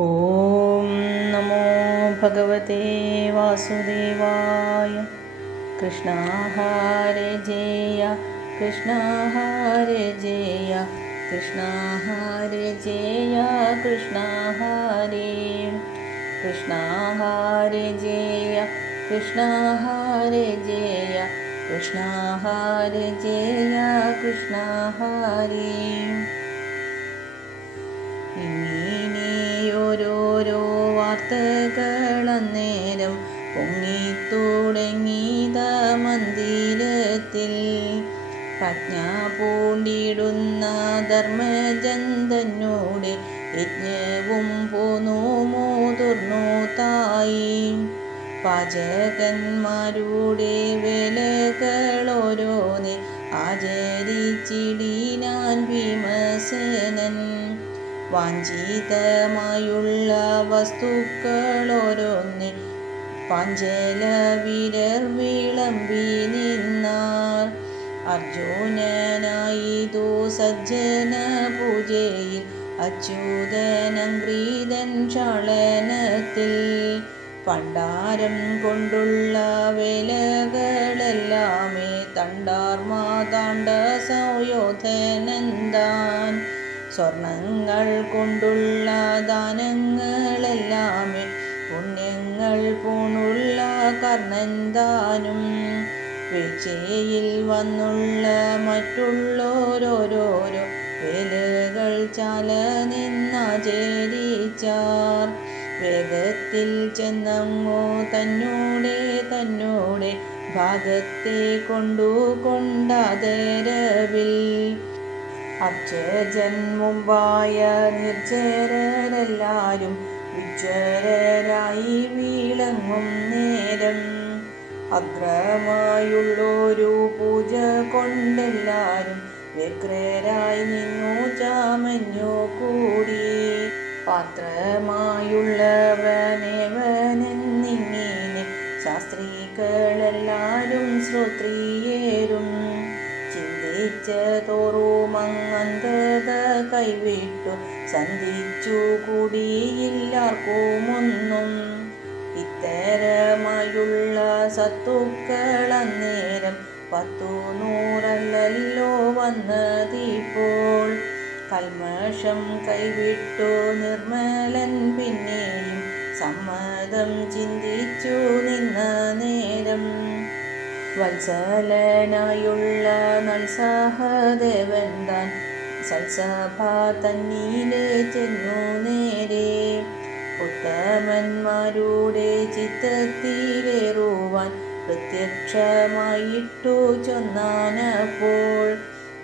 ഓം നമോ ഭഗവതേ വാസുദേവായ. കൃഷ്ണ ഹരേ ജയ കൃഷ്ണ ഹരേ ജയ കൃഷ്ണ ഹരേ ജയ കൃഷ്ണ ഹരേ കൃഷ്ണ ഹരേ ജയ കൃഷ്ണ ഹരേ ജയ കൃഷ്ണ ഹരേ ജയ കൃഷ്ണ ഹരേ. ഓരോരോ വാർത്തകളന്നേരം പൊങ്ങിത്തുടങ്ങിയത മന്ദിരത്തിൽ. പ്രജ്ഞ പൂണ്ടിടുന്ന ധർമ്മജന്തന്നോട് യജ്ഞവും പോന്നു മുതിർന്നു തായി. പാചകന്മാരുടെ വേലകളോരോന്ന് ആചരിച്ചിടിനാൻ ഭീമസേനൻ. വാഞ്ചിതമായുള്ള വസ്തുക്കളോരോന്ന് പാഞ്ചല വീരർ വിളമ്പി നിന്നാർ. അർജുനനായിതു സജ്ജന പൂജയിൽ അച്യുതനംഗ്രീതൻ ക്ഷാളനത്തിൽ. പണ്ടാരം കൊണ്ടുള്ള വേലകളെല്ലാമേ തണ്ടാർമാതാണ്ട സൗയോധനന്താൻ. സ്വർണങ്ങൾ കൊണ്ടുള്ള ദാനങ്ങളെല്ലാമേ പുണ്യങ്ങൾ പൂണുള്ള കർണന്താനും. വീഴ്ചയിൽ വന്നുള്ള മറ്റുള്ളോരോരോ വേലകൾ ചാല നിന്നാചരിച്ചാർ. വേഗത്തിൽ ചെന്നങ്ങോ തന്നോടെ ഭാഗത്തെ കൊണ്ടാദരവിൽ. അർച്ചജൻ മുമ്പായ നിർജ്ജരരെല്ലാരും ഉജ്ജരരായി വിളങ്ങും നേരം. അഗ്രമായുള്ളൊരു പൂജ കൊണ്ടെല്ലാരും വ്യഗ്രരായി നിന്നു ചാമഞ്ഞു കൂടി. പാത്രമായുള്ളവനേവനെന്നിങ്ങനെ ശാസ്ത്രികളെല്ലാരും ശ്രോത്രിയേരും. ചിന്തിച്ച തോറുമങ്ങന്ധത കൈവിട്ടു സന്ധിച്ചു കൂടിയില്ലാർക്കുമൊന്നും. ഇത്തരമായുള്ള സത്തുക്കളന്നേരം 100 വന്നതിപ്പോൾ. കൽമഷം കൈവിട്ടു നിർമ്മലൻ പിന്നെയും സമ്മതം ചിന്തിച്ചു നിന്ന നേരം. വത്സലനായുള്ള നൽസഹദേവൻ താൻ സൽസഭ തന്നീലെ ചെന്നു നേരെ. ഉത്തമന്മാരുടെ ചിത്തത്തിലേറുവാൻ പ്രത്യക്ഷമായിട്ടു ചൊന്നാനപ്പോൾ.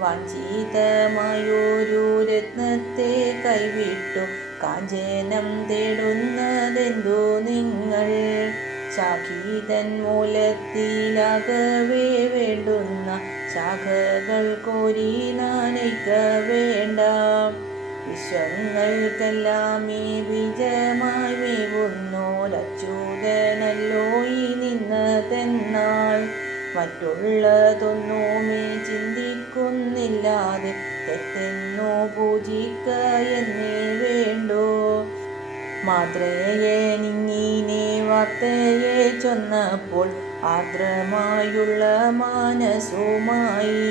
വാഞ്ചിതമായൊരു രത്നത്തെ കൈവിട്ടു കാഞ്ചനം തേടുന്നതെന്തു നിങ്ങൾ. ശാഖീതൻ മൂലത്തിലാകവേ വേണ്ടുന്ന ശാഖകൾ കോരി നാനയ്ക്ക വേണ്ട. വിശ്വങ്ങൾക്കെല്ലാമേ ബീജമായി വേവുന്നോരച്യുതനല്ലോ ഈ നിന്നതെന്നാൽ. മറ്റുള്ളതൊന്നുമേ ചിന്തിക്കുന്നില്ലാതെ തെറ്റെന്നോ പൂജിക്ക എന്നേ വേണ്ടോ. മാത്രേയനിങ്ങനെ വാർത്തയെ ചൊന്നപ്പോൾ ആർദ്രമായുള്ള മാനസുമായി.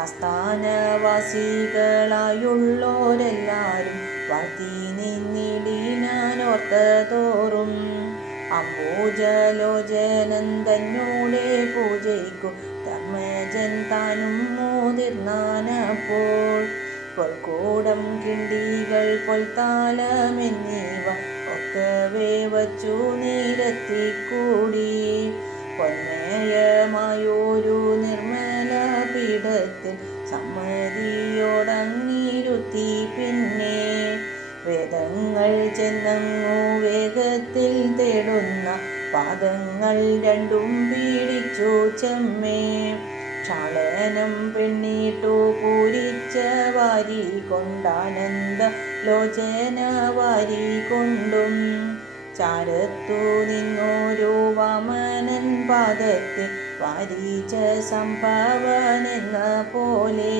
ആസ്ഥാനവാസികളായുള്ളോരെല്ലാരും വാഴ്ത്തി നിന്നിടിനാനോർത്തതോറും. അംബോജലോചനൻ തന്നോടെ പൂജയ്ക്കു ധർമ്മജൻ താനും മുതിർന്നാനപ്പോൾ. പൊൽക്കൂടം കിണ്ടികൾ പൊൽത്താലമെന്നിവ ഒക്കവേ വച്ചു നിരത്തിക്കൂടി. പൊന്മയമായൊരു നിർമ്മല പീഠത്തിൽ സമ്മതിയോടങ്ങിരുത്തി. പിന്നെ വേദങ്ങൾ ചെന്നങ്ങു വേഗത്തിൽ തേടുന്ന പാദങ്ങൾ രണ്ടും പീഡിച്ചു ചെമ്മേ. ക്ഷാളനം പെണ്ണിട്ടു പൂരിച്ച വാരി കൊണ്ടാനന്ദ ലോചന വാരി കൊണ്ടും. ചാരത്തു നിന്നോരു വാമനൻ പാദത്തിൽ വാരിച്ച സംഭവനെന്ന പോലെ.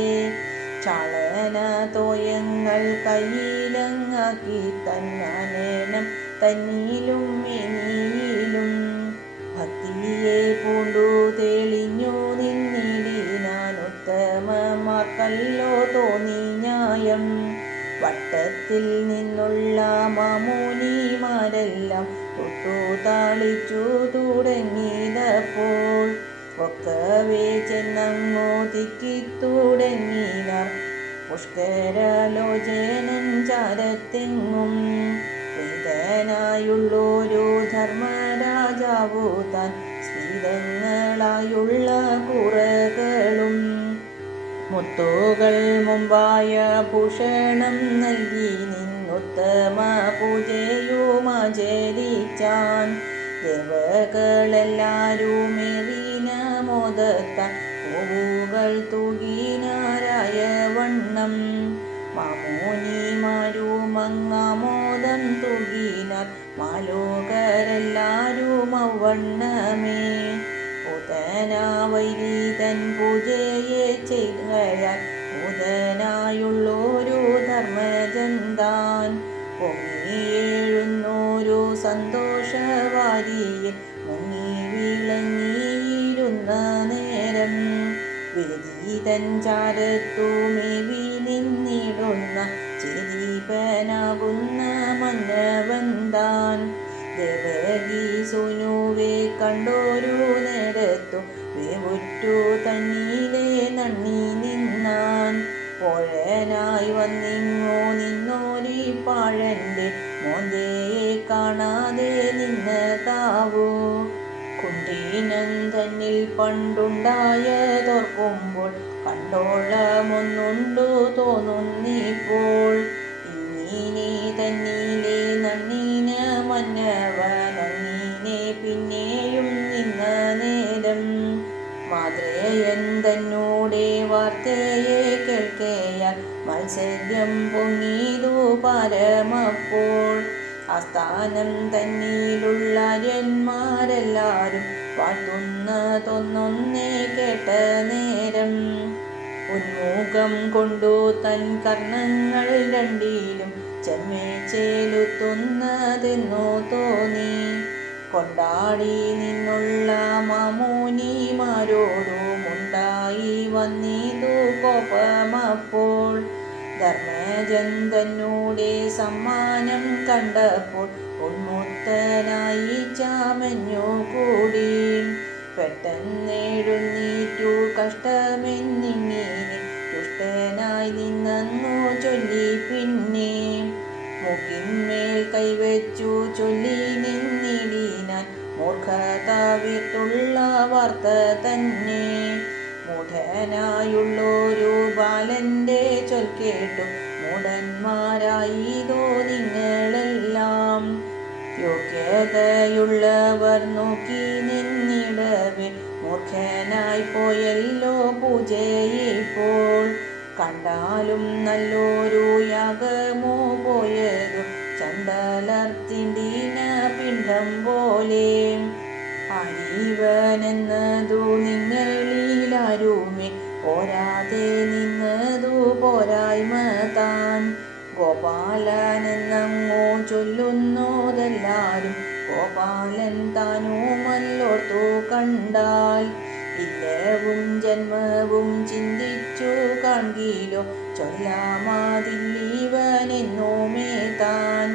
ചാളന തോയങ്ങൾ കയ്യിലങ്ങാക്കി തന്നാനേനം തന്നിലും മെനിയിലും ഭക്തിയെ പൂണ്ടു തെളിഞ്ഞു നിന്നിടിനാൻ ഉത്തമമാർക്കല്ലോ തോന്നി ന്യായം. വട്ടത്തിൽ നിന്നുള്ള മാമുനിമാരെല്ലാം തൊട്ടു താളിച്ചു തുടങ്ങിയതപ്പോൾ ഒക്കവേ ചെന്നങ്ങോ തിക്കിത്തുടങ്ങിനാർ പുഷ്കരലോചനൻ ചാരത്തെങ്ങും. പ്രീതനായുള്ളൊരു ധർമ്മരാജാവു താൻ സ്ഫീതങ്ങളായുള്ള കുറകളും മുത്തുകൾ മുമ്പായ ഭൂഷണം നൽകി നിന്നുത്തമ പൂജയുമാചരിച്ചാൻ. ദേവകളെല്ലാരുമേറിന മോദത്താൻ പൂവുകൾ തൂകിനാരായ വണ്ണം മാമുനിമാരുമങ്ങാമോദം തൂകിനാർ മാലോകരെല്ലാരും അവണ്ണമേ. പൂതനാവൈരീതൻ പൂജയെ ചെയ്തയാൽ പൂതനായുള്ളൊരു ധർമ്മജൻ താൻ പൊങ്ങിയേഴുന്നൊരു സന്തോഷവാരിയിൽ മുങ്ങി വിളങ്ങിയിരുന്ന നേരം വിരതീതൻ ചാരത്തു മേവി നിന്നിടുന്ന ചിരീപനാകുന്ന മന്നവൻ താൻ ദേവകി സുനുവെ കണ്ടോരു നേരത്തു വേവുറ്റു തന്നീലെ നന്ദി നിന്നാൻ. പോഴനായി വന്നിങ്ങോ നിന്നോരി പാഴന്റെ മോന്തയെ കാണാതെ നിന്നതാവൂ. കുണ്ടീനൻ തന്നിൽ പണ്ടുണ്ടായതോർക്കുമ്പോൾ കണ്ടോളമൊന്നുണ്ടു തോന്നുന്നിപ്പോൾ. ഇങ്ങനെ തന്നിലെ നന്നീന മന്നവനീനെ പിന്നെയും നിന്ന നേരം മാതൃയൻ തന്നൂടെ വാർത്തയെ കേൾക്കയാൽ മത്സര്യം പൊങ്ങിയതു പരമപ്പോൾ. ആസ്ഥാനം തന്നിലുള്ളാര്യന്മാരെല്ലാരും വാഴ്ത്തുന്നതൊന്നൊന്നേ കേട്ട നേരം ഉന്മുഖം കൊണ്ടു തൻ കർണങ്ങൾ രണ്ടിലും ചെമ്മേ ചേലുത്തുന്നതെന്നു തോന്നി. കൊണ്ടാടി നിന്നുള്ള മാമുനിമാരോടുമുണ്ടായി വന്നിതു കോപമപ്പോൾ. ധർമ്മജൻ തന്നൂടെ സമ്മാനം കണ്ടപ്പോൾ ഉന്മുക്തനായി ചാമഞ്ഞു കൂടി. പെട്ടെന്നെഴുന്നീറ്റു കഷ്ടമെന്നിങ്ങനെ ദുഷ്ടനായി നിന്നു ചൊല്ലി പിന്നെ മൂക്കിന്മേൽ കൈവച്ചു ചൊല്ലി നിന്നിടിനാൻ മൂർഖതാവിത്തുള്ള വാർത്ത തന്നെ. മൂഢനായുള്ളൊരു ബാലന്റെ ചൊൽക്കേട്ടു മൂഢന്മാരായിതോ നിങ്ങളെല്ലാം. യോഗ്യതയുള്ളവർ നോക്കി നിന്നിടവേ മൂർഖനായി പോയല്ലോ പൂജയിപ്പോൾ. കണ്ടാലും നല്ലൊരു യാഗമോ പോയതു ചണ്ടലർത്തിണ്ടിന പിണ്ഡം പോലെ. ആജീവനെന്നതു നിങ്ങളിലാരുമേ പോരാതെ നിന്നതു പോരായ്മ താൻ. ഗോപാലനെന്നങ്ങോ ചൊല്ലുന്നതെല്ലാരും ഗോപാലൻ താനുമല്ലോർത്തു കണ്ടാൽ. ഇല്ലവും ജന്മവും ചിന്തിച്ചു കാൺകിലോ ചൊല്ലാമാതില്ലീവനെന്നോമേ താൻ.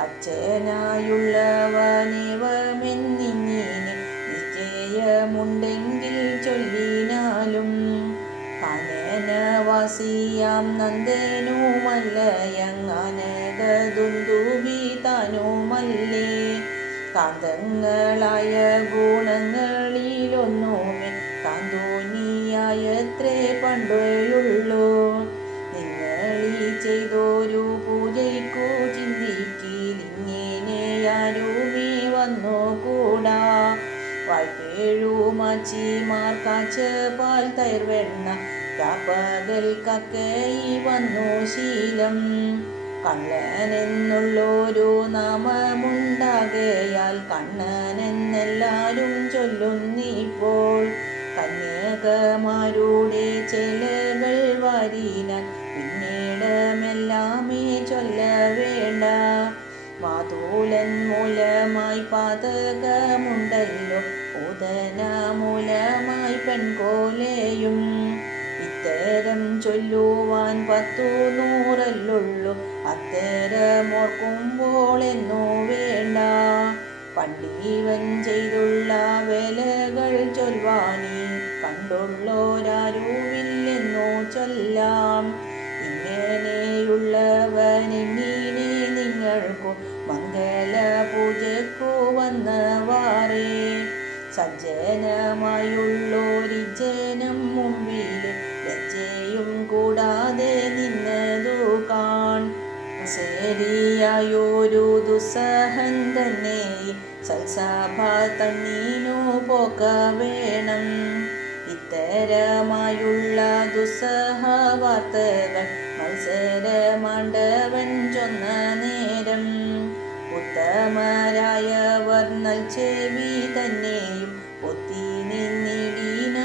അച്ഛനായുള്ളവനേവമെന്നിങ്ങനെ നിശ്ചയമുണ്ടെങ്കിൽ ചൊല്ലിനാലും കാനനവാസിയാം നന്ദനുമല്ലയങ്ങാനകദുന്ദുഭി താനുമല്ലേ. കാന്തങ്ങളായ ഗുണങ്ങളിലൊന്നുമേ താൻ തോന്നിയായത്രേ പണ്ടുള്ളൂ. നിങ്ങളീ ചെയ്തൊരു പൂജയ്ക്കു ചിന്തിക്കിലിങ്ങനെയാരുമേ വന്നുകൂടാ. വായ്പേഴുമാച്ചിമാർ കാച്ച പാൽ തൈർവെണ്ണ രാപ്പകൽ കക്കൈ വന്നു ശീലം. കള്ളനെന്നുള്ളൊരു നാമമുണ്ടാകയാൽ കണ്ണനെന്നെല്ലാരും ചൊല്ലുന്നിപ്പോൾ. കന്യകമാരുടെ ചെലകൾ വാരിനാൻ വാതൂലൻ മൂലമായി പാതകമുണ്ടല്ലോ, പൂതന മൂലമായി പെൺകോലെയും. ഇത്തരം ചൊല്ലുവാൻ 100 അത്തരമോർക്കുമ്പോൾ എന്നു വേണ്ട. പണ്ടീവൻ ചെയ്തുള്ള വേലകൾ ചൊൽവാനീ കണ്ടുള്ളോരാരുമില്ലെന്നു ചൊല്ലാം. ഇങ്ങനെയുള്ളവനെങ്ങനെ നിങ്ങൾക്കു മംഗല പൂജയ്ക്കു വന്നവാറേ. സജ്ജനമായുള്ളോരിജ്ജനം മുമ്പിൽ ലജ്ജയും കൂടാതെ നിന്നതു കാൺ. ശരിയായൊരു ദുസ്സഹൻ തന്നെ സൽസഭ തന്നീനു പോക വേണം. ഇത്തരമായുള്ള ദുസ്സഹ വാർത്തകൾ മത്സരമാണ്ടവൻ ചൊന്ന നേരം, ഉത്തമരായവർ നൽചെവി തന്നെയും ഒത്തി നിന്നിടീനാരത്തലോടെ.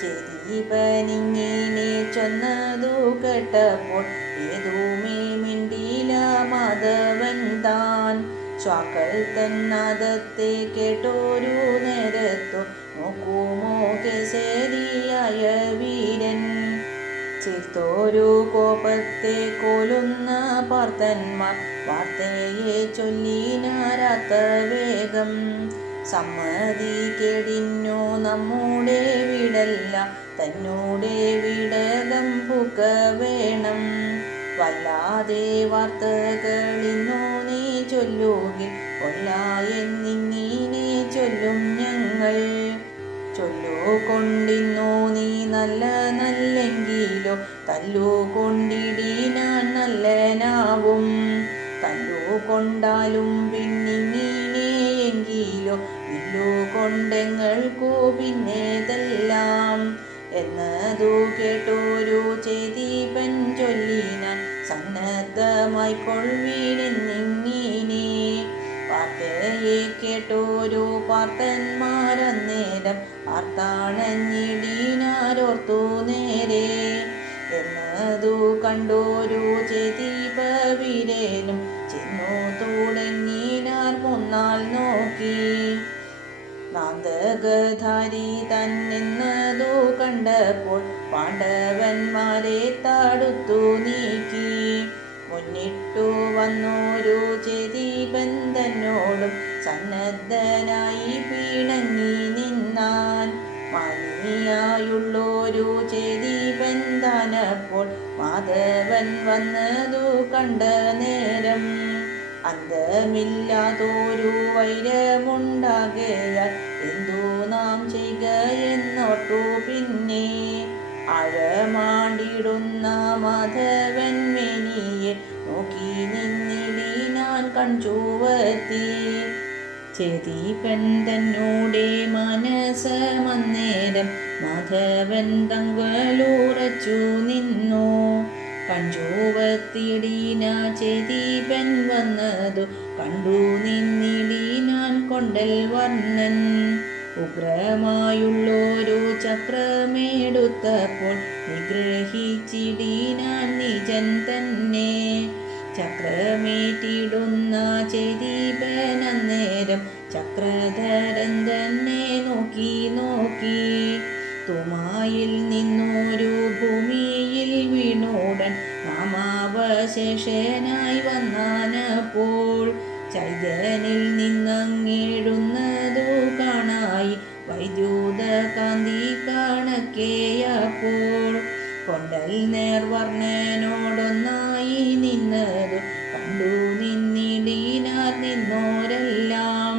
ചെരിപ്പനിങ്ങനെ ചൊന്നതു കേട്ടപ്പോൾ ഏതുമേ മിണ്ടില മാധവൻ താൻ. ശ്വാക്കൾ തന്നാദത്തെ കേട്ടോരു നേരത്തു നോക്കുമോ കേസരിയായ വീരൻ. ചേർത്തോരു കോപത്തെ കൊല്ലുന്ന പാർത്തന്മാർ വാർത്തയെ ചൊല്ലിനാരാത്ത വേഗം. സമ്മതി കേടിന്നു നമ്മുടെ വീടല്ല, തന്നോടെ വീടകം പൂക്ക വേണം. വല്ലാതെ വാർത്തകളിന്നു നീ ചൊല്ലുകിൽ കൊല്ലായെന്നിങ്ങനെ ചൊല്ലും ഞങ്ങൾ. ചൊല്ലുകൊണ്ടിന്നു നീ നല്ലെങ്കിലോ തല്ലുകൊണ്ടിടീനാൻ നല്ലനാവും. തല്ലുകൊണ്ടാലും പിന്നിങ്ങനെയെങ്കിലോ വില്ലുകൊണ്ടെങ്ങൾക്കു പിന്നേതെല്ലാം. എന്നതു കേട്ടോരു ചേതീപൻ ചൊല്ലിനാൻ സന്നദ്ധമായി കൊൾവീനെന്നിങ്ങനെ. വാർത്തയെ കേട്ടോരു പാർത്തന്മാരന്നേരം ആർത്താണഞ്ഞിടീനാരോർത്തു നേരെ. എന്നതു കണ്ടോരു ചേതീപവീരനും ചെന്നു തുടങ്ങിനാർ മുന്നാൾ നോക്കി. നാന്തകധാരി തന്നെന്നതു കണ്ടപ്പോൾ പാണ്ഡവന്മാരെ തടുത്തു നീക്കി. മുന്നിട്ടു വന്നോരു ചേതീപൻ തന്നോടും സന്നദ്ധനായി പിണങ്ങി നിന്നാൻ. മാനിയായുള്ളോരു ചേതീപൻ താനപ്പോൾ മാധവൻ വന്നതു കണ്ട നേരം, അന്തമില്ലാതൊരു വൈരമുണ്ടാകയാൽ എന്തു നാം ചെയ്യുക എന്നോർത്തു. പിന്നെ ആഴമാണ്ടിടുന്ന മാധവൻ മേനിയെ നോക്കി നിന്നിടീനാൻ കൺചുവത്തി. ചേതീപൻ തന്നോടെ മനസമന്നേരം മാധവൻ തങ്കളുറച്ചു നിന്നു. കൺചുവത്തിടീന ചേതീപൻ വന്നതു കണ്ടു നിന്നിടീനാൻ കൊണ്ടൽ വർണ്ണൻ. ഉഗ്രമായുള്ളോരു ചക്രമെടുത്തപ്പോൾ നിഗ്രഹിച്ചിടീനാൻ നിജൻ തന്നെ. ചക്രമേറ്റിടുന്ന ചേതീപനന്നേരം ചക്രധരൻ തന്നെ നോക്കി നോക്കി. തുമായിൽ നിന്നൊരു ഭൂമിയിൽ വീണുടൻ നാമാവശേഷനായി വന്നാനപ്പോൾ. ചൈതനിൽ നിന്നങ്ങേഴുന്നതു കാണായി വൈദ്യുത കാന്തി കണക്കേയപ്പോൾ. കൊണ്ടൽ നേർവർണ്ണനോടൊന്നായി നിന്നതു കണ്ടു നിന്നിടീനാർ നിന്നോരെല്ലാം.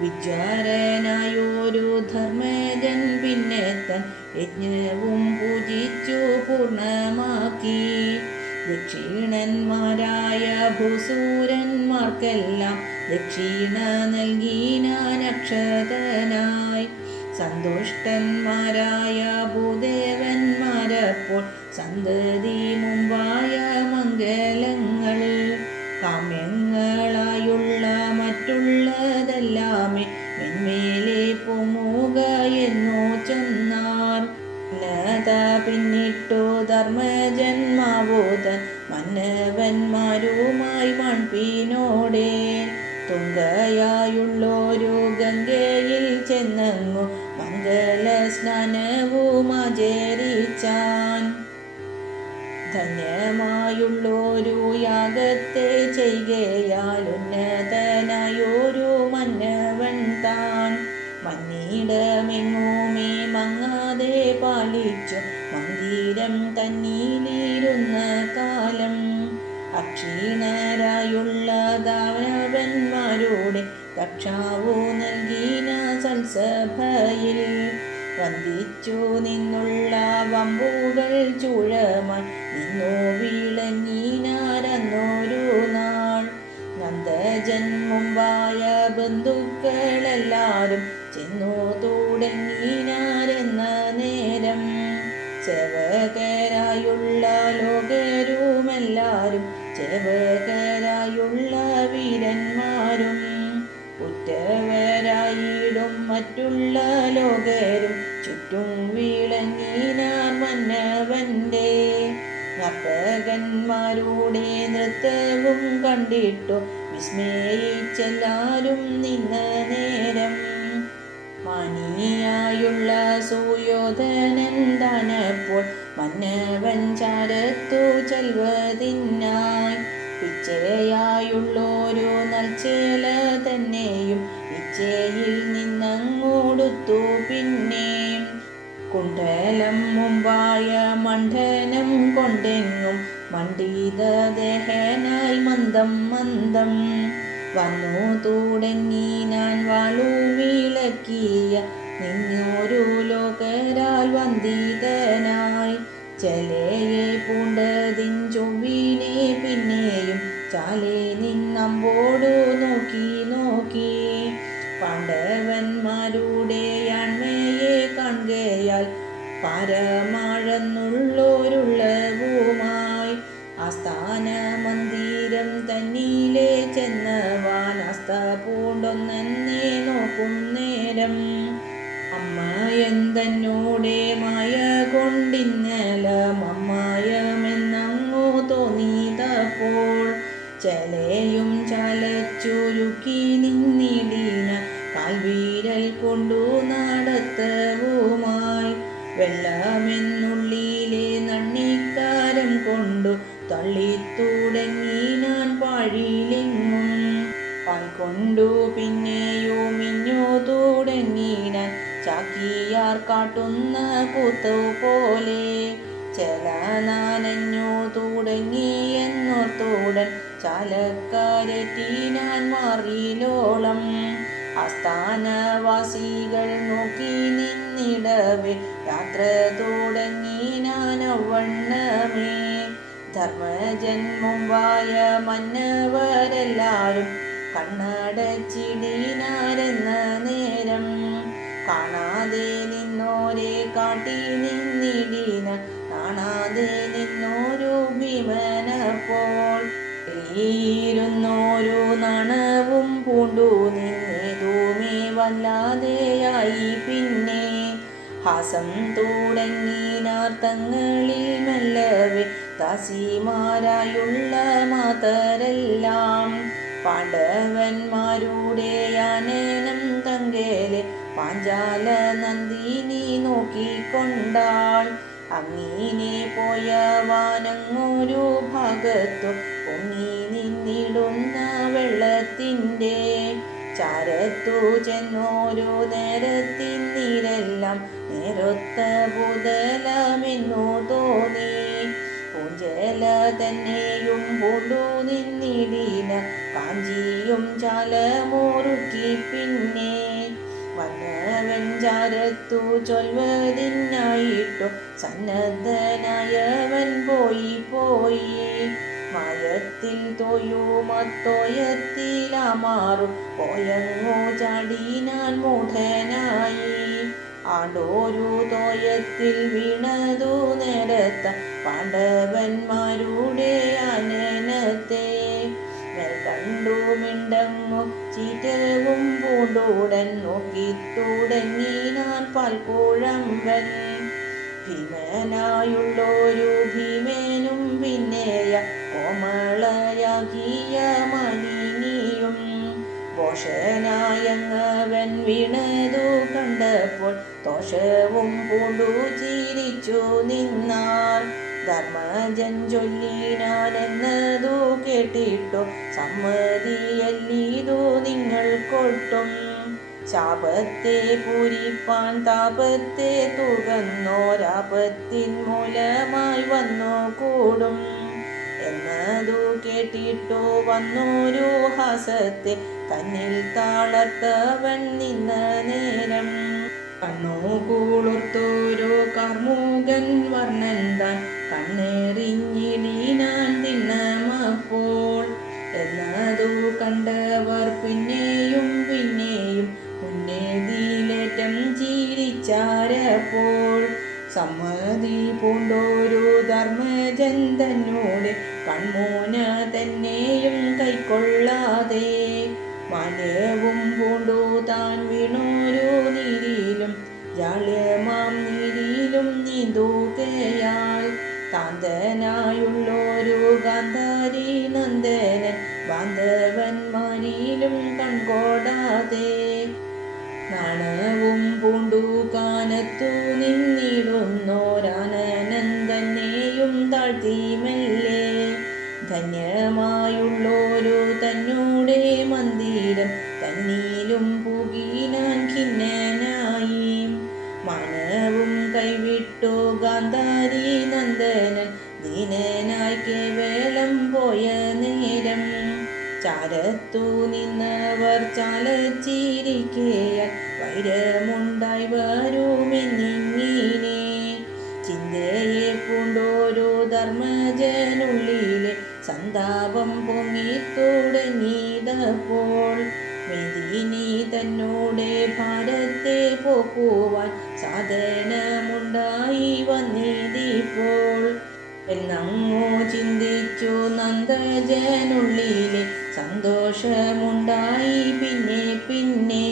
വിചാരനായൊരു ധർമ്മജൻ പിന്നെത്തൻ യജ്ഞവും പൂജിച്ചു പൂർണ്ണമാക്കി. ദക്ഷിണന്മാരായ ഭൂസൂരന്മാർക്കെല്ലാം ദക്ഷിണ നൽകിനാൻ അക്ഷതനായി. സന്തുഷ്ടന്മാരായ ഭൂദേവന്മാരപ്പോൾ സന്തതി മുമ്പായ മംഗലങ്ങൾ. കാമ്യങ്ങളായുള്ള മറ്റുള്ളതെല്ലാമേ മെന്മേലെ പൊങ്ങുക എന്നോ ചൊന്നാർ. പിന്നിട്ടു ധർമ്മജന്മാവോതൻ മന്നവന്മാരുമായി തുങ്കയായുള്ളൊരു ഗംഗയിൽ ചെന്നങ്ങു മംഗള സ്നാനവും ആചരിച്ചാൻ. ധന്യമായുള്ളൊരു യാഗത്തെ ചെയ്യുകയാൽ ഉന്നതനായൊരു മന്നവൻ താൻ. മന്നിടമെങ്ങുമേ മങ്ങാതെ പാലിച്ചു മന്ദിരം തന്നിലിരുന്ന കാലം. അക്ഷീണരായുള്ള ദാനവന്മാരുടെ ദക്ഷാവു നൽകിന സൽസഭയിൽ വന്ദിച്ചു നിന്നുള്ള വമ്പുകൾ ചൂഴമാൻ നിന്നു വിളങ്ങിനാരന്നൊരു നാൾ. നന്ദജൻ മുമ്പായ ബന്ധുക്കളെല്ലാരും ചെന്നു തുടങ്ങിനാരെന്ന നേരം. സേവകരായുള്ള ലോകരുമെല്ലാരും സേവകരായുള്ള വീരന്മാരും ഉറ്റവരായിടും മറ്റുള്ള ലോകരും ചുറ്റും വിളങ്ങിനാർ മന്നവന്റെ. നർത്തകന്മാരുടെ നൃത്തവും കണ്ടിട്ടു വിസ്മയിച്ചെല്ലാരും നിന്ന നേരം. മാനിയായുള്ള സുയോധനൻ താനപ്പോൾ മന്നവൻ ചാരത്തു ചെൽവതിനായി പിച്ചയായുള്ളൊരു നൽച്ചേല തന്നെയും ഇച്ചയിൽ നിന്നങ്ങോടുത്തു. പിന്നെ കുണ്ഡലം മുമ്പായ മണ്ഡനം കൊണ്ടെങ്ങും മണ്ഡിത ദേഹനായി മന്ദം മന്ദം വന്നു തുടങ്ങി ഞാൻ വാളുവിളക്കിയ നിന്നൊരു ലോകരാൽ വന്ദിതനായി. ചലയെ പൂണ്ടതിൻ ചൊവ്വിനെ പിന്നെയും ചാലെ നിന്നമ്പോടു നോക്കി നോക്കി. പാണ്ഡവന്മാരുടെ ആൺമയെ കാണുകയാൽ പാരമാഴന്നുള്ളോരുള്ളവുമായി ആസ്ഥാന മന്ദിരം തന്നിലെ ചെന്നവാൻ ആസ്ഥ പൂണ്ടൊന്നെ നോക്കും നേരം. അമ്മ എന്തന്നോടെ മായ കൊണ്ടിന്നലം അമ്മായമെന്നങ്ങു തോന്നിയതപ്പോൾ ചലയും ചലച്ചുരുക്കി നിന്നിടിന കാൽവീരൽ കൊണ്ടു നടത്തവുമായി. വെള്ളമെന്നുള്ളിലെ നണ്ണിക്കാരം കൊണ്ടു തള്ളിത്തുടങ്ങി ഞാൻ പാഴിലെങ്ങും. പാൽ കൊണ്ടു പിന്നെയും മിഞ്ഞു തുടങ്ങിനാൻ ചാക്കിയാർ കാട്ടുന്ന പൂത്തു പോലെ. ചെല നാനഞ്ഞു തുടങ്ങി എന്നോർത്തുടൻ ചാലക്കാരെത്തി ഞാൻ മാറിലോളം. ആസ്ഥാനവാസികൾ നോക്കി നിന്നിടവേ യാത്ര തുടങ്ങി ഞാൻ അവണ്ണമേ. ധർമ്മജൻ മുമ്പായ മന്നവരെല്ലാരും കണ്ണടച്ചിടിനാരെന്ന നേരം. കാണാതെ നിന്നോരെ കാട്ടി നിന്നിടിന കാണാതെ നിന്നോരു ഭീമനപ്പോൾ. ഇരുന്നോരു നാണവും പൂണ്ടു നിന്നേതുമേ വല്ലാതെയായി. പിന്നെ ഹാസം തുടങ്ങിനാർ തങ്ങളിൽ മെല്ലവേ ദാസിമാരായുള്ള മാതരെല്ലാം. പാണ്ഡവന്മാരുടെ ആനനം തങ്കേലെ പാഞ്ചാല നന്ദിനി നോക്കിക്കൊണ്ടാൾ. അങ്ങിനെ പോയ വാനങ്ങൊരു ഭാഗത്തു പൊങ്ങി നിന്നിടുന്ന വെള്ളത്തിൻ്റെ ചാരത്തു ചെന്നോരു നേരത്തിന്നിരെല്ലാം നേരൊത്ത ബുധലമെന്നു തോന്നി. പൂഞ്ചല തന്നെയും പൂണ്ടു നിന്നിടിന കാഞ്ചിയും ചാലമോറുക്കി. പിന്നെ വന്നവൻ ചാരത്തു ചൊൽവതിനായിട്ടു സന്നദ്ധനായവൻ പോയി പോയി. മയത്തിൽ തോയുമത്തോയത്തിലാമാറും പോയങ്ങോ ചാടിനാൻ മൂഢനായി. ആണ്ടോരു തോയത്തിൽ വീണതു നേരത്ത പാണ്ഡവന്മാരുടെ ആനനത്തെ. കണ്ടു മിണ്ടങ്ങു ചീറ്റവും പൂണ്ടുടൻ നോക്കി തുടങ്ങി ഞാൻ പാൽക്കുഴമ്പൻ. ഭീമനായുള്ളൊരു ഭീമനും പിന്നെയ കോമളയാകിയ മാലിനിയും ഭോഷനായങ്ങവൻ വീണതു കണ്ടപ്പോൾ ദോഷവും പൂണ്ടു ചിരിച്ചു നിന്നാർ. ധർമ്മജൻ ചൊല്ലിനാനെന്നതു കേട്ടിട്ടു സമ്മതിയല്ലീതു നിങ്ങൾക്കൊട്ടും. ശാപത്തെ പൂരിപ്പാൻ താപത്തെ തുകന്നോരാപത്തിൻ മൂലമായി വന്നു കൂടും എന്നതു കേട്ടിട്ടു വന്നൊരു ഹാസത്തെ തന്നിൽ താളത്തവൻ നിന്ന നേരം. കണ്ണു കൂളുർത്തൊരു കാർമുകൻ വർണ്ണൻ താൻ കണ്ണേറിഞ്ഞിടീനാൻ തിന്നമപ്പോൾ എന്നതു കണ്ടവർ പിന്നെയും പിന്നെയും മുന്നേതിലേറ്റം ചിരിച്ചാരപ്പോൾ. സമ്മതി പൂണ്ടോരു ധർമ്മജൻ തന്നോട് കൺമൂന തന്നെയും കൈക്കൊള്ളാതെ മാന്യവും പൂണ്ടു താൻ വീണോരു നീരിലും ജാള്യമാം നീരിലും നീന്തുകയാൽ താന്തനായുള്ളൊരു ഗാന്ധാരി നന്ദനൻ ബാന്ധവന്മാരിലും കൺകൊടാതെ നാണവും പൂണ്ടു കാനത്തു നിന്നിടുന്നോരാനനൻ തന്നെയും താഴ്ത്തി മെല്ലെ. ധന്യമായുള്ളൊരു തന്നോടെ മന്ദിരം തന്നിലും പുകിനാൻ ഖിന്നനായി. മാനവും കൈവിട്ടു ഗാന്ധാരി നന്ദനൻ ദീനനായി കേവലം പോയ നേരം. ചാരത്തു നിന്നവർ ചാലച്ചിരിക്കയാൽ വൈരമുണ്ടായി വരുമെന്നിങ്ങനെ ചിന്തയെ പൂണ്ടോരു ധർമ്മജനുള്ളിലെ സന്താപം പൊങ്ങി തുടങ്ങിയതപ്പോൾ മെതിനി തന്നോടെ ഭാരത്തെ പോക്കുവാൻ സാധനമുണ്ടായി വന്നിതിപ്പോൾ എന്നങ്ങോ ചിന്തിച്ചു നന്ദജനുള്ളിലെ സന്തോഷമുണ്ടായി. പിന്നെ പിന്നെ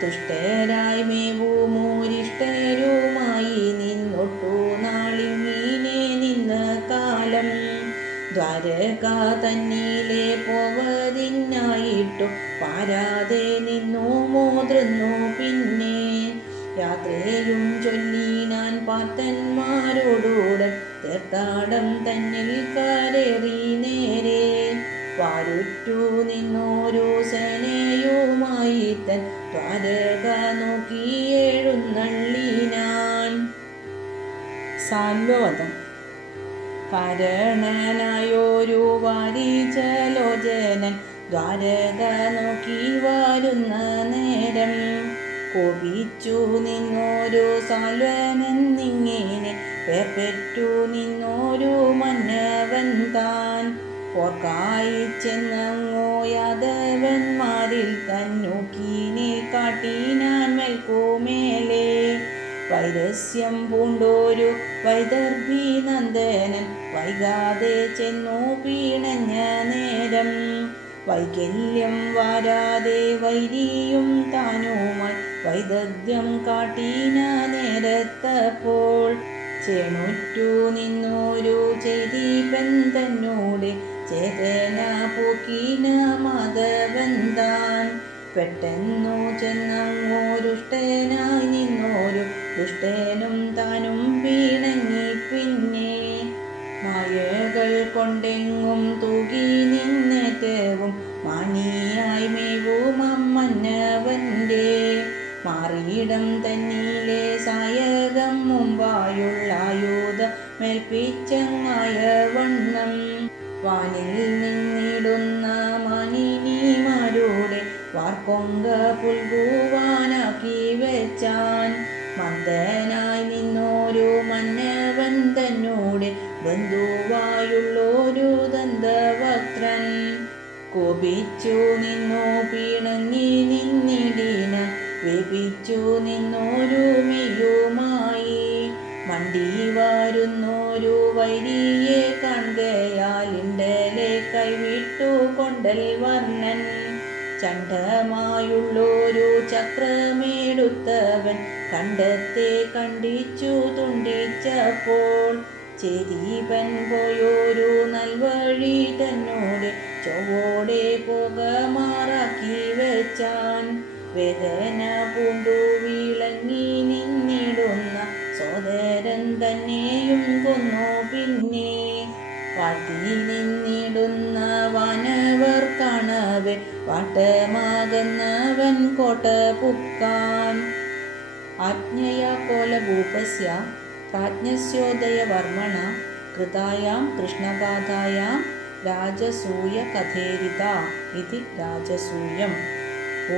തുഷ്ടരായി മേവുമൂരിഷ്ടരുമായി നിന്നൊട്ടു നാളിങ്ങനെ നിന്ന കാലം ദ്വാരക തന്നിലെ പോവതിനായിട്ടു പാരാതെ നിന്നു മോതിർന്നു. പിന്നെ യാത്രയും ചൊല്ലിനാൻ പാർത്തന്മാരോടുടൻ തീർത്ഥാടം തന്നിൽ കരേറി നേരെ. വാരുറ്റു നിന്നോരു സേനയുമായി തൻ ദ്വാരക നോക്കി എഴുന്നള്ളിനാൻ. സാൽവവധം. കാരണനായൊരു വാരിചലോചനൻ ദ്വാരക നോക്കി വരുന്ന നേരം കോപിച്ചു നിന്നോരു സാൽവനൻ ഇങ്ങനെ പേർപ്പെട്ടു നിന്നോരു മന്നവൻ താൻ. പോർക്കായി ചെന്നങ്ങോ യാദവന്മാരിൽ തന്നൂക്കീനെ കാട്ടിനാൻ മേൽക്കുമേലെ. വൈരസ്യം പൂണ്ടോരു വൈദർഭി നന്ദനൻ വൈകാതെ ചെന്നു പിണഞ്ഞ നേരം. വൈകല്യം വാരാതെ വൈരിയും താനുമായി വൈദഗ്ധ്യം കാട്ടിന നേരത്തപ്പോൾ ചേണുറ്റു നിന്നോരു ചെയ്തിപ്പൻ തന്നോട് ചേതന പോക്കിന മാധവൻ താൻ. പെട്ടെന്നു ചെന്നങ്ങോരുഷ്ടനായി നിന്നോരു ദുഷ്ടനും താനും പിണങ്ങി. പിന്നെ മായകൾ കൊണ്ടെങ്ങും തൂകി നിന്നേറ്റവും മാനിയായി മേവും അമ്മന്നവൻ്റെ മാറിയിടം തന്നിലെ സായകം മുമ്പായുള്ള ആയുധ മേൽപ്പിച്ചങ്ങായ വണ്ണം വാനിൽ നിന്നിടുന്ന മാനിനിമാരുടെ വാർക്കൊങ്ക പുൽകുവാനാക്കി വെച്ചാൻ. മന്ദനായി നിന്നോരു മന്നവൻ തന്നോട് ബന്ധുവായുള്ളൊരു ദന്തവക്ത്രൻ കോപിച്ചു നിന്നു പിണങ്ങി നിന്നിടിന വേപിച്ചു നിന്നോരു മെയ്യുമായി. മണ്ടി വരുന്നോരു വൈരിയെ കാണുകയാലിണ്ടലെ കൈവിട്ടു കൊണ്ടൽ വർണ്ണൻ. ചണ്ഡമായുള്ളൊരു ചക്രമെടുത്തവൻ കണ്ടത്തെ കണ്ടിച്ചു തുണ്ടിച്ചപ്പോൾ ചെരീപൻ പോയൊരു നൽവഴി തന്നോട് ചൊവ്വോടെ പോകമാറാക്കി വെച്ചാൻ. വേദന പൂണ്ടു വിളങ്ങി നിന്നിടുന്ന സോദരൻ തന്നെയും കൊന്നു പിന്നെ. വാഴ്ത്തി നിന്നിടുന്ന വാനവർ കാണവേ വാട്ടമാകുന്നവൻ കോട്ട പുക്കാൻ. ആജ്ഞയാ കോലഭൂപസ്യ പ്രാജ്ഞസ്യോദയവർമ്മണ കൃതായാം കൃഷ്ണഗാഥായാം രാജസൂയകഥേരിത ഇതി രാജസൂയം.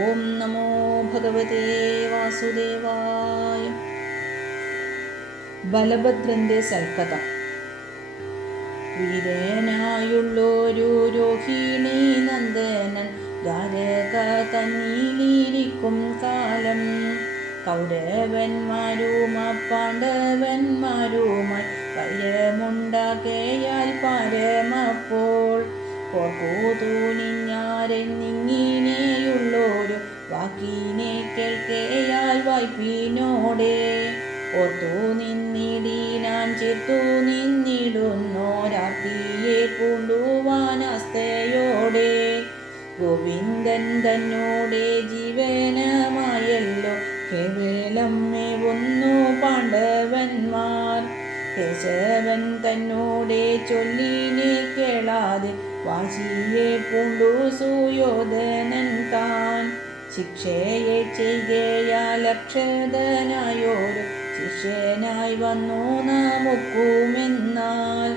ഓം നമോ ഭഗവതേ വാസുദേവായ. ബലഭദ്രന്റെ സൽക്കഥ. വീരനായുള്ളൊരു രോഹിണി നന്ദനൻ ദ്വാരക തന്നിലിരിക്കും കാലം. കൗരവന്മാരും പാണ്ഡവന്മാരുമായി വൈരമുണ്ടാകയാൽ പരമപ്പോൾ പോർക്കൂതുനിഞ്ഞാരെന്നിങ്ങനെയുള്ളൊരു വാക്കിനെ കേൾക്കയാൽ വായ്പിനോടെ ഓർത്തു നിന്നിടിനാൻ ചേർത്തു നിന്നിടുന്നോരാർത്തിയെ പൂണ്ടുവാനാസ്തയോടെ. ഗോവിന്ദൻ തന്നോടെ ജീവനമായല്ലോ കേവലം മേവുന്നു പാണ്ഡവന്മാർ. കേശവൻ തന്നോടെ ചൊല്ലിനെ കേളാതെ വാശിയെ പൂണ്ടു സുയോധനൻ താൻ. ശിക്ഷയെ ചെയ്കയാൽ അക്ഷതനായോരു ശിഷ്യനായി വന്നു നമുക്കുമെന്നാൽ.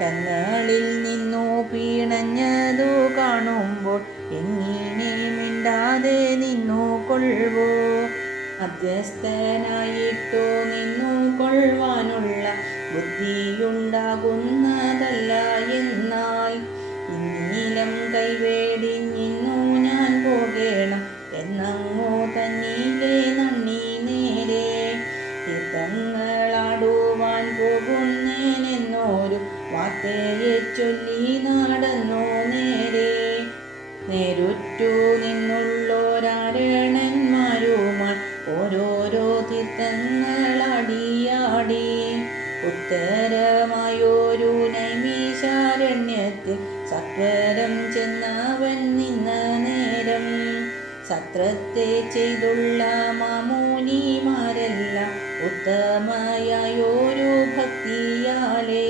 തങ്ങളിൽ നിന്നു പിണഞ്ഞതു കാണുമ്പോൾ എങ്ങനെ മിണ്ടാതെ നിന്നു കൊള്ളുവോ. മധ്യസ്ഥനായിട്ടു നിന്നു കൊള്ളുവാനുള്ള ബുദ്ധിയുണ്ടാകുന്നതല്ല എന്നാൽ. ഇന്നീലം കൈവേടിഞ്ഞിന്നു ഞാൻ പോകേണം എന്നങ്ങോ തന്നിലെ നന്ദി നേരെ. തീർത്ഥങ്ങളാടുവാൻ പോകുന്നേനെന്നൊരു വാർത്തയെ ചൊല്ലി നടന്നു നേരെ. നേരുറ്റു നിന്നുള്ളോരാരണന്മാരുമായി ഓരോരോ തീർത്ഥങ്ങളാടിയാടി. ഉത്തരമായൊരു നൈമിഷാരണ്യത്തിൽ സത്വരം ചെന്നവൻ നിന്ന നേരം. സത്രത്തെ ചെയ്തുള്ള മാമുനിമാരെല്ലാം ഉത്തമയായൊരു ഭക്തിയാലേ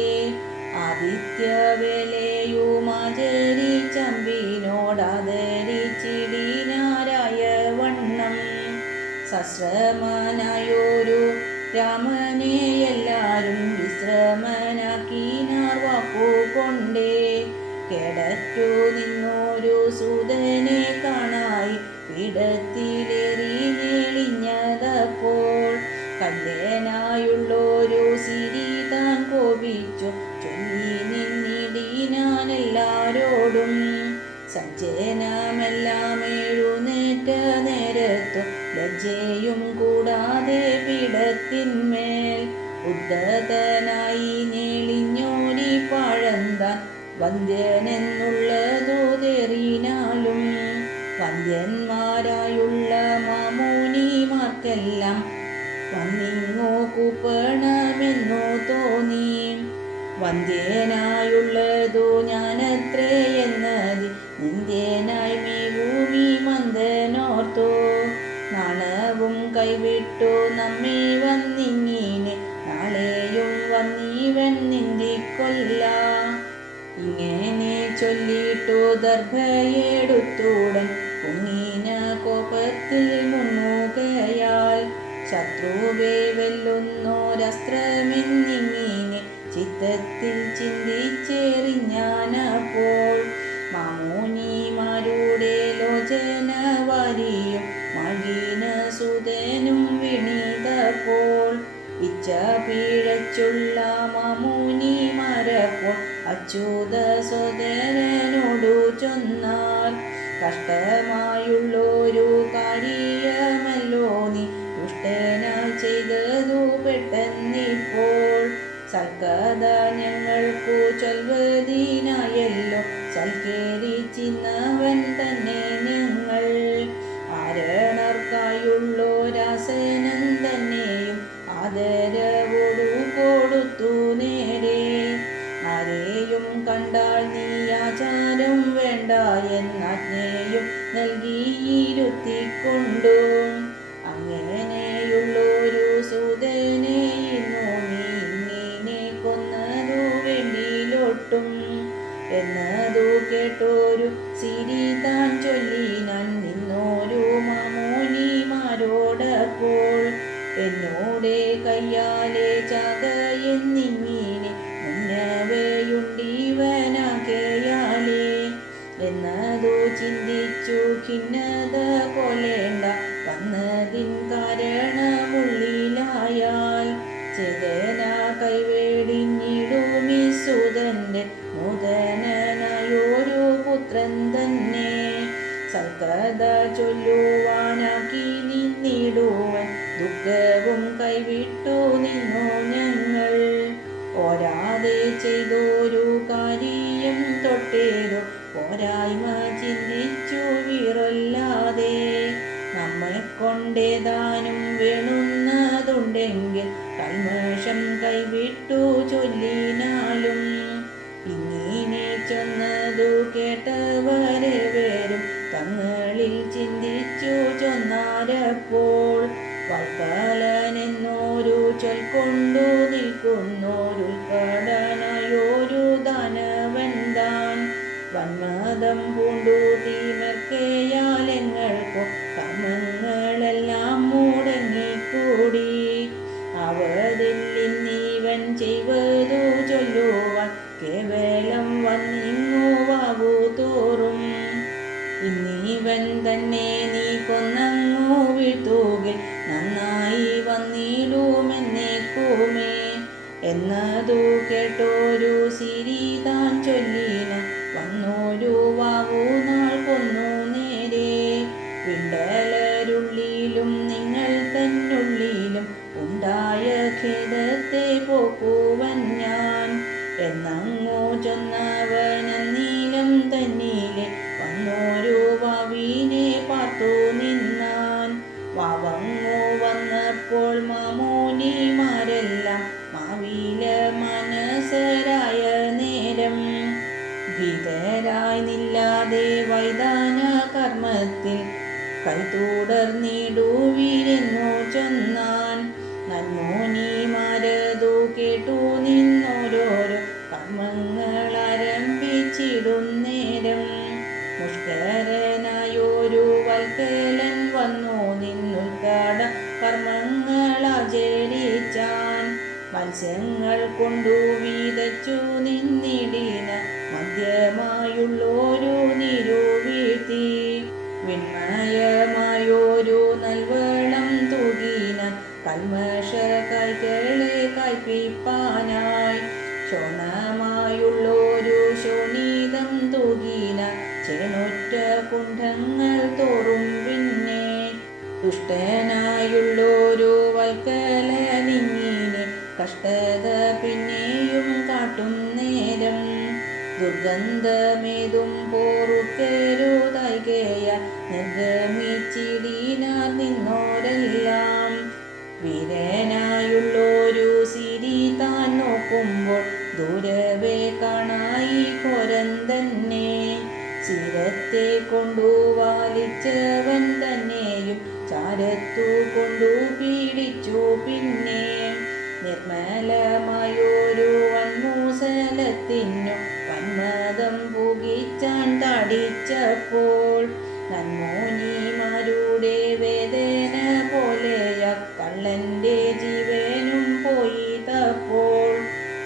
ആദിത്യവേലയുമാചരിച്ചമ്പിനോടാദരിച്ചിടിനാരായ വണ്ണം. സശ്രമനായൊരു രാമനെ എല്ലാരും വിശ്രമനാക്കിനാർ വാക്കുകൊണ്ടേ. കേടറ്റു നിന്നൊരു സൂതനെ കാണായി പീഠത്തിലേറി ഞെളിഞ്ഞതപ്പോൾ. കല്ലേനായുള്ളൊരു സിരി താൻ കോപിച്ചു ചൊല്ലി നിന്നിടിനാനെല്ലാരോടും. സജ്ജനമെല്ലാം എഴുന്നേറ്റ നേരത്തു ലജ്ജയും കൂടാതെ പീഠത്തിന്മേൽ ഉദ്ധതനായി ഞെളിഞ്ഞോടി പഴന്താൻ വന്ധ്യനെന്നുള്ളതു തെറിനാലും. വന്ധ്യന്മാരായുള്ള മാമുനിമാർക്കെല്ലാം വന്നിങ്ങോ കൂപ്പണമെന്നു തോന്നി. വന്ധ്യനായുള്ളതു ഞാനത്രേ എന്നതി നിന്ദ്യനായി മേഭൂമി മന്ദനോർത്തു. നാണവും കൈവിട്ടു നമ്മെ വന്നിങ്ങിനെ നാളെയും വന്നീവൻ നിന്ദിക്കൊല്ല. ഇങ്ങനെ ചൊല്ലിട്ടു ദർഭയെടുത്തുടൻ പൊങ്ങിന കോപത്തിൽ മുങ്ങുകയാൽ. ശത്രുവെ വെല്ലുന്നോരസ്ത്രമെന്നിങ്ങനെ ചിത്തത്തിൽ ചിന്തിച്ചെറിഞ്ഞാനപ്പോൾ. മാമുനിമാരുടെ ലോചന വാരിയും മഴീന സുതനും വിണീതപ്പോൾ. ഇച്ഛ പിഴച്ചുള്ള മാമുനിമാരപ്പോൾ അച്യുത സോദരനോടു ചൊന്നാർ. കഷ്ടമായുള്ളൊരു കാര്യമല്ലോ നീ ദുഷ്ടനായി ചെയ്തതു പെട്ടെന്നിപ്പോൾ. സൽക്കഥ ഞങ്ങൾക്കു ചൊൽവതിനായല്ലോ സൽക്കരിച്ചിന്നവൻ തന്നെ ഞങ്ങൾ. ആരണർക്കായുള്ളോരാസനം തന്നെയും ആദരവോടു കൊടുത്തു നേരെ. ആരെയും കണ്ടാൽ നീ ആചാരം വേണ്ട എന്നാജ്ഞയും നൽകിയിരുത്തിക്കൊണ്ടു. അങ്ങനെയുള്ളൊരു സൂതനെ ഇന്നു നീ ഇങ്ങനെ കൊന്നതു വേണ്ടിയിലൊട്ടും എന്നതു കേട്ടോരു സിരി താൻ ചൊല്ലിനാൻ നിന്നോരു മാമോനിമാരോടപ്പോൾ. എന്നോടെ കയ്യാലെ ചകയെന്നിങ്ങനെ മുന്നവയുണ്ടിവനാകയാലേ എന്നതു ചിന്തിച്ചു ഖിന്നത കൊലേണ്ട വന്നതിൻ കാരണമുള്ളിലായാൽ ചേതന കൈവേടിഞ്ഞിടുമി സുതന്റെ നൂതനായൊരു പുത്രൻ തന്നെ. സൽക്കഥ ചൊല്ലുവാനാക്കി നിന്നിടുവൻ ദുഃഖവും കൈവിട്ടു നിന്നു ഞങ്ങൾ. ഓരാതെ ചെയ്തൊരു കാര്യം തൊട്ടേതു പോരായ്മ ചിന്തിച്ചു വീറൊല്ലാതെ നമ്മെ കൊണ്ടേതാനും വേണുന്നതുണ്ടെങ്കിൽ കൽമഷം കൈവിട്ടു ചൊല്ലിനാലും. ഇങ്ങനെ ചൊന്നതു കേട്ടവരെ വരും തങ്ങളിൽ ചിന്തിച്ചു ചൊന്നാരപ്പോൾ. വൽക്കലനെന്നോരു ചൊൽക്കൊണ്ടു നിൽക്കുന്നോരുൽക്കടനായൊരു ദാനവൻ താൻ വന്മതം പൂണ്ടു തീമർക്കയാലെങ്ങൾക്കു കർമ്മങ്ങളെല്ലാം മുടങ്ങിക്കൂടി. അവതില്ലിന്നീവൻ ചെയ്വതു ചൊല്ലുവാൻ കേവലം വന്നിങ്ങു വാവു തോറും. ഇന്നീവൻ തന്നെ നീ കൊന്നങ്ങു വീഴ്ത്തുകിൽ നന്നായി വന്നിടുമെന്നേക്കുമേ എന്നതു കേട്ടോരു സിരി താൻ ചൊല്ലിന വന്നോരു വാവു നാൾ കൊന്നു നേരെ. വിണ്ടലരുള്ളിലും നിങ്ങൾ തന്നുള്ളിലും ഉണ്ടായ ഖേദത്തെ പോക്കുവൻ ഞാൻ എന്നങ്ങു ചൊന്നവനീലം തന്നീലെ വന്നോരു വാവിനെ പാർത്തു നിന്നാൻ. വാവങ്ങു വന്നപ്പോൾ മാമോനിമാരെല്ലാം മാവില മനസ്സരായ നേരം ഭീതരായി നില്ലാതെ വൈദാന കർമ്മത്തിൽ കൈതുടർന്നിടുവിരെന്നു ചൊന്നാൻ. നന്മോനിമാരതു കേട്ടു നിന്നോരോരോ കർമ്മങ്ങളാരംഭിച്ചിടുന്നേരം മുഷ്കരനായൊരു വൽക്കലൻ വന്നു നിന്നുൽക്കട കർമ്മങ്ങളാചരിച്ചാൻ. മത്സ്യങ്ങൾ കൊണ്ടു വീതച്ചു നിന്നിടിന മധ്യമായുള്ളൊരു നിരുവീഴ്ത്തി. വിന്മയമായൊരു നൽവളം തൂകിന കൽമഷ കൈകളെ കൈപ്പിപ്പാനായി. ശോണമായുള്ളൊരു ശോണിതം തൂകിന ചേണുറ്റ കുണ്ഠങ്ങൾ തോറും പിന്നെ. ദുഷ്ടനായുള്ളൊരു വൽക്കലനിങ്ങിനെ കഷ്ടത പിന്നെയും കാട്ടും നേരം ദുർഗന്ധമേതും പോറുക്കരുതായികയ നിർഗമിച്ചിടിനാർ നിന്നോരെല്ലാം. വീരനായുള്ളൊരു സിരി താൻ നോക്കുമ്പോൾ ദൂരവേ കാണായി ഘോരൻ തന്നെ. ചിരത്തെ കൊണ്ടു വാലിച്ചവൻ തന്നെയും ചാരത്തു കൊണ്ടു പീഡിച്ചു പിന്നെ. നിർമ്മലമായൊരു വൻമൂസലത്തിനു വന്മതം പുകിച്ചാൻ താടിച്ചപ്പോൾ. നന്മോനിമാരുടെ വേദന പോലെയ കള്ളന്റെ ജീവനും പോയിതപ്പോൾ.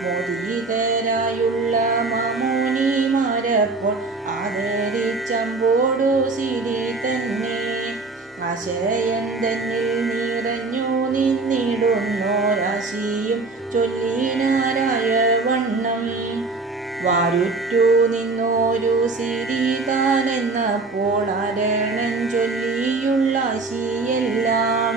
മോദിതരായുള്ള മാമോനിമാരപ്പോൾ ആദരിച്ചമ്പോടു സിരി തന്നെ. ആശയം തന്നിൽ നിറഞ്ഞു നിന്നിടുന്നോരാശിയും ചൊല്ലിനാരായ വണ്ണം. വാരുറ്റു നിന്നോരു സിരി താനെന്നപ്പോൾ ആരണൻ ചൊല്ലിയുള്ള ആശിയെല്ലാം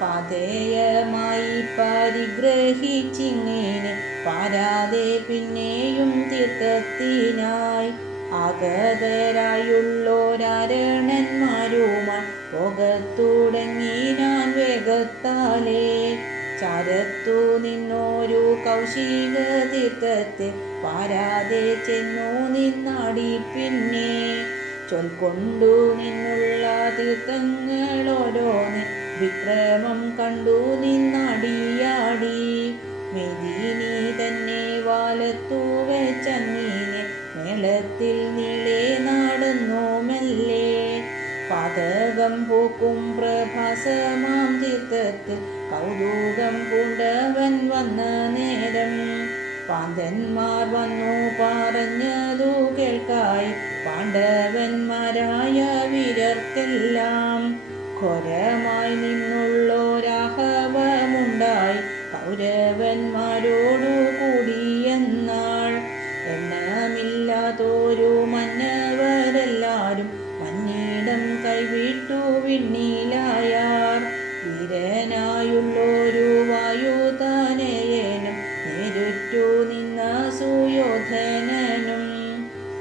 പാതേയമായി പരിഗ്രഹിച്ചിങ്ങനെ പാരാതെ പിന്നെയും തീർത്ഥത്തിനായി. ആഗതരായുള്ളോരാരണന്മാരുമായി പോകത്തുടങ്ങി ഞാൻ വേഗത്താലേ. ചാരത്തു നിന്നോരു കൗശിക തീർത്ഥത്തെ പാരാതെ ചെന്നു നിന്നാടി പിന്നെ. ചൊൽക്കൊണ്ടു നിന്നുള്ള തീർത്ഥങ്ങളോരോന്ന് വിക്രമം കണ്ടു നിന്നടിയാടി. മെതിനി തന്നെ വാലത്തു വെച്ചങ്ങീനെ മേളത്തിൽ നീളെ നടന്നു മെല്ലെ. പാതകം പൂക്കും പ്രഭാസമാം തീർത്ഥത്തിൽ കൗതുകം പൂണ്ടവൻ വന്ന നേരം പാന്തന്മാർ വന്നു പറഞ്ഞതു കേൾക്കായി പാണ്ഡവന്മാരായ വീരർക്കെല്ലാം ഘോരമായി നിന്നുള്ളോരാഹവമുണ്ടായി കൗരവന്മാരോടു കൂടിയെന്നാൾ. എണ്ണമില്ലാതൊരു മന്നവരെല്ലാരും മന്നിടം കൈവിട്ടു വിണ്ണിലായാർ. വീരനായുള്ളൊരു വായുതനയനും നേരുറ്റു നിന്ന സുയോധനനും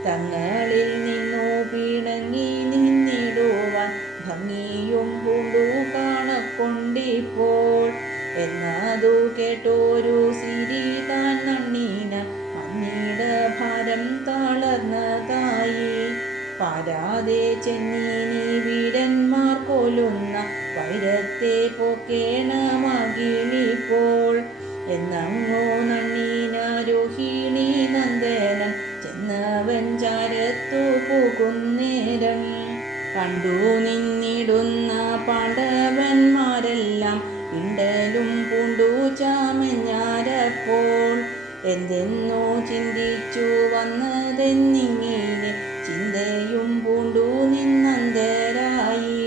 തങ്ങളിൽ നിന്നു പിണങ്ങി നിന്നിടുവാൻ ഭംഗിയും പൂണ്ടു കാണക്കൊണ്ടിപ്പോൾ. എന്നതു കേട്ടോരു സിരി താൻ നണ്ണീന മന്നിട ഭാരം തളർന്നതായി. പാരാതെ ചെന്നീനി വീരന്മാർ കൊല്ലുന്ന വൈരത്തെ പോക്കേണമകിളിപ്പോൾ. എന്നങ്ങോ നണ്ണീന രോഹിണി നന്ദനൻ ചെന്നവൻ ചാരത്തു പോകുന്നേരം കണ്ടു നിന്നിടുന്ന പാണ്ഡവന്മാരെല്ലാം ഇണ്ടലും പൂണ്ടു ചാമഞ്ഞാരപ്പോൾ. എന്തെന്നോ ചിന്തിച്ചു വന്നതെന്നിങ്ങനെ ചിന്തയും പൂണ്ടു നിന്നന്തരായി.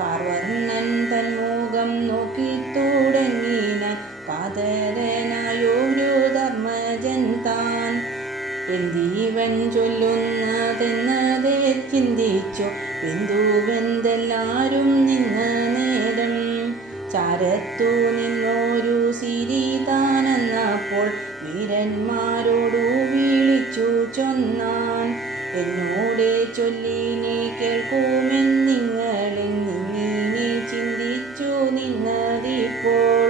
കാർവർണ്ണൻ തന്മുഖം നോക്കി തുടങ്ങിന കാതരനായൊരു ധർമ്മജൻ താൻ. എന്തിവൻ ചൊല്ലുന്നതെന്നതേ ചിന്തിച്ചു ബിന്ദുവെന്തെല്ലാരും നിന്ന നേരം ചാരത്തു നിന്നൊരു സിരി താനെന്നപ്പോൾ വീരന്മാരോടു വിളിച്ചു ചൊന്നാൻ. എന്നോടെ ചൊല്ലിനെ കേൾക്കുമെന്നിങ്ങളെന്നിങ്ങനെ ചിന്തിച്ചു നിന്നതിപ്പോൾ.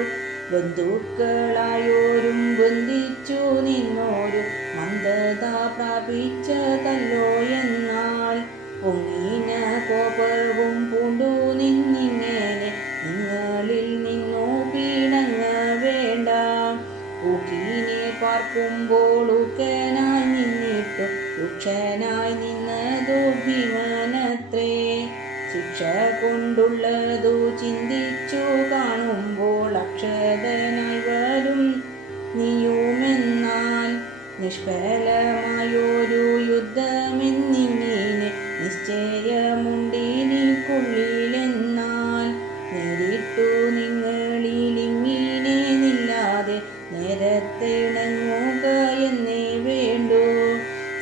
ബന്ധുക്കളായോരും ബന്ധിച്ചു നിന്നോരു മന്ദത പ്രാപിച്ചതല്ലോ എന്നാൽ. പൊങ്ങിന കോപവും പൂണ്ടു നിന്നിങ്ങനെ നിങ്ങളിൽ നിന്നു പിണങ്ങ വേണ്ട. ഊക്കിനെ പാർക്കുമ്പോൾ ഊക്കനായി നിന്നിട്ടു രുക്ഷനായി നിന്നതു ഭീമനത്രേ. ശിക്ഷ കൊണ്ടുള്ളതു ചിന്തിച്ചു കാണുമ്പോൾ അക്ഷതനായി വരും നീയുമെന്നാൽ. നിഷ്ഫലമായൊരു യുദ്ധമെന്നിങ്ങനെ നിശ്ചയമുണ്ടിനിക്കുള്ളിലെന്നാൽ. നേരിട്ടു നിങ്ങളിലിങ്ങനെ നില്ലാതെ നേരത്തെ ഇണങ്ങുക എന്നേ വേണ്ടു.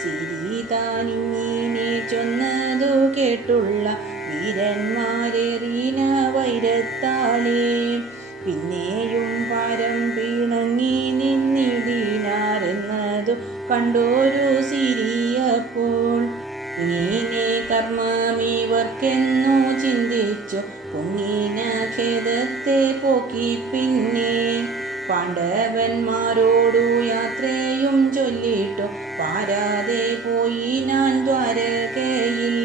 സിരി താനിങ്ങനെ ചൊന്നതു കേട്ടുള്ള വീരന്മാരേറിന വൈരത്താലേ പിന്നെയും പാരം പിണങ്ങി നിന്നിടിനാരെന്നതു കണ്ടോരു സിരിയപ്പോൾ. ഇങ്ങനെ കർമ്മമിവർക്കെന്നു ചിന്തിച്ചു പൊങ്ങിന ഖേദത്തെ പോക്കി പിന്നെ. പാണ്ഡവന്മാരോടു യാത്രയും ചൊല്ലിട്ടു പാരാതെ പോയി ഞാൻ ദ്വാരകയിൽ.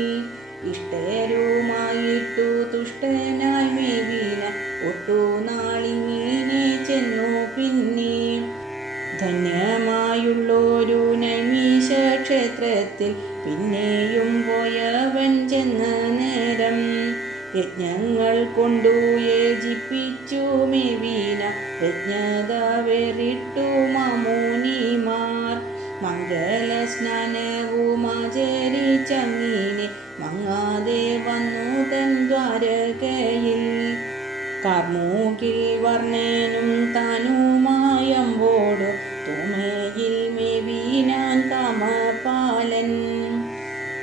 ഇഷ്ടരുമായിട്ടു തുഷ്ടനായി മേവിന ഒട്ടു നാളിങ്ങനെ ചെന്നു പിന്നെ. ധന്യമായുള്ളൊരു നൈമീശ ക്ഷേത്രത്തിൽ പിന്നെയും പോയവൻ ചെന്ന നേരം യജ്ഞങ്ങൾ കൊണ്ടു യേജിപ്പിച്ചു മേവിന യജ്ഞത വേറിട്ടു മാമുനിമാർ. മംഗല സ്നാനവുമാചരിച്ചങ്ങിനെ മങ്ങാതെ വന്നു തൻ ദ്വാരകയിൽ. കാർമൂകിൽ വർണ്ണനും താനുമായമ്പോടു തുമയിൽ മേവിനാൻ കാമപാലൻ.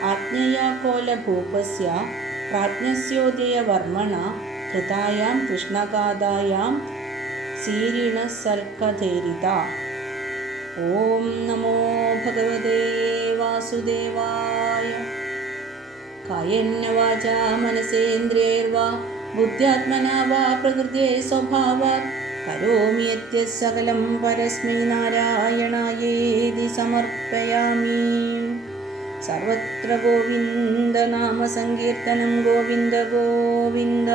ആജ്ഞയാ കോലഭൂപസ്യ പ്രാജ്ഞസ്യോദയവർമ്മണ കൃതായാം കൃഷ്ണഗാഥായാം സീരിണസൽക്കഥേരിത. ഓം നമോ ഭഗവതേ വാസുദേവായ. കായേന വാചാ മനസേന്ദ്രിയൈർവാ ബുദ്ധ്യാത്മനാ വാ പ്രകൃതേ സ്വഭാവാത് കരോമി യദ്യത് സകലം പരസ്മൈ നാരായണായേതി സമർപ്പയാമി. സർവത്ര ഗോവിന്ദ നാമ സങ്കീർത്തനം ഗോവിന്ദ ഗോവിന്ദ.